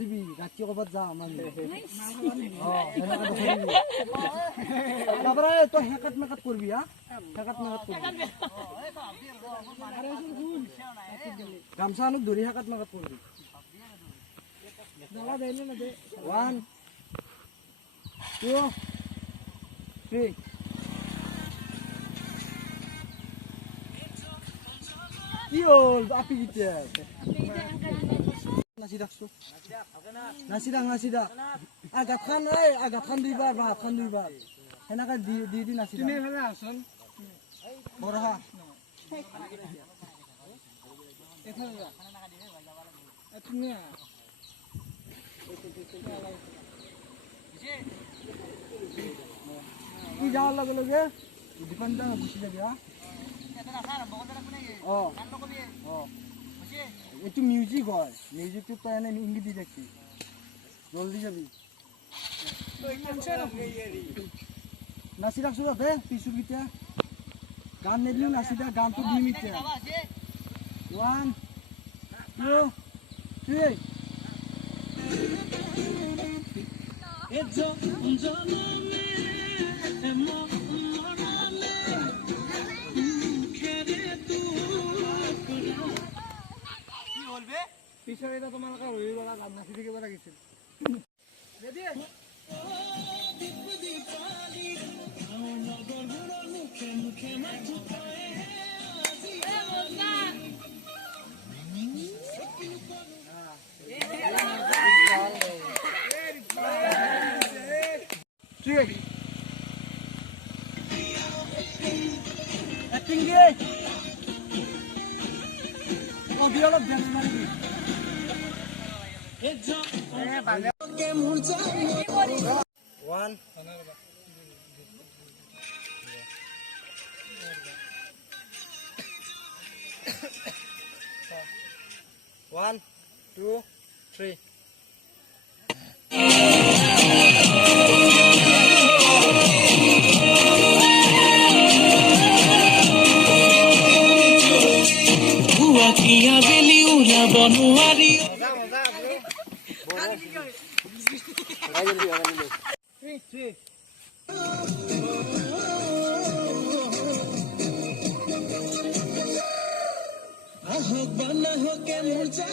দিবি ৰাতি ক'ৰবাত যাম আমি তই হেকাত মেকাত কৰবি হেকাত মেকাত কৰবি গামছা আনুক ধৰি হেকাত মেকাত কৰবি 1 2 3 কি হল আপি গিতে নাসি রাখছো নাসি দা আগাত খান দুইবার বা খান দুইবার হেনাকা দি নাসি তুমি ভালে আছন বড়হা এখানে যা তুমি কি যাওয়ার লগে লগে দোকানটা বসে যাবে একটু মিউজিক হয় মিউজিকটো তো এনে ইঙ্গিত দি দেখছি জলদি যাবি নাচি রাখছো দে পিছু গিতা গান নেদিও নাচি দা গান তো দিম ইতা 1 2 3 এজো জনমে এমো মরালে খেরে তুই কি বলবে পিছনে এটা তোমার কাছে হই বলা গান নাচি দিকে বলা গেছিল রেডি দীপদি পালি নগর হুড় মুখে মুখে মাথু পায়ে আজি এ বলনা ঠিক acting দিয়ে অডিও লব জানি মারি এ যো এ বাগে কে মুরজা 1 1 2 3 বনুয়ারি আহক বানা হোকে মুরজা